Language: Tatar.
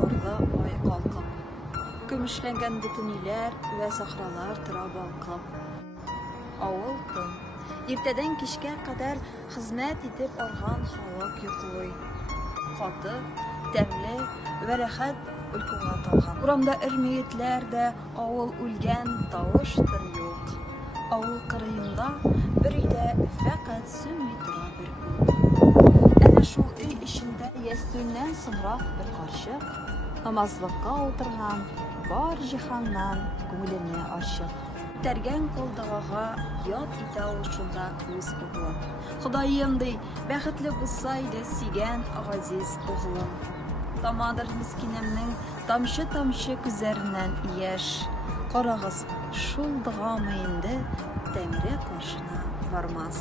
нурлы ай калкып. Көмешләнгән бөтен өйләр вә сахралар тора балкып. Авыл тын. Иртәдән кичкә кадәр хезмәт итеп арган халык йоклый. Каты, тәмле вә рәхәт uykuga талган. Урамда өрмәетләр дә, авыл үлгән, тавыш тын юк. Авыл кырыенда бер өйдә фәкать сүнми тора бер ут. Әнә шул өй эчендә ястүннән соңрак бер карчык, намазлыкка утырган, бар җиһаннан күңеленә ачык. Тәргән кылдыгага ят итә ул шунда үз углын. Ходаем ди, бәхетле булса иде сөйгән газиз углым. Тамадыр мискинемнең тамчы-тамчы күзләреннән яшь. Карагыз, шул догамы инде Тәңре каршына бармас.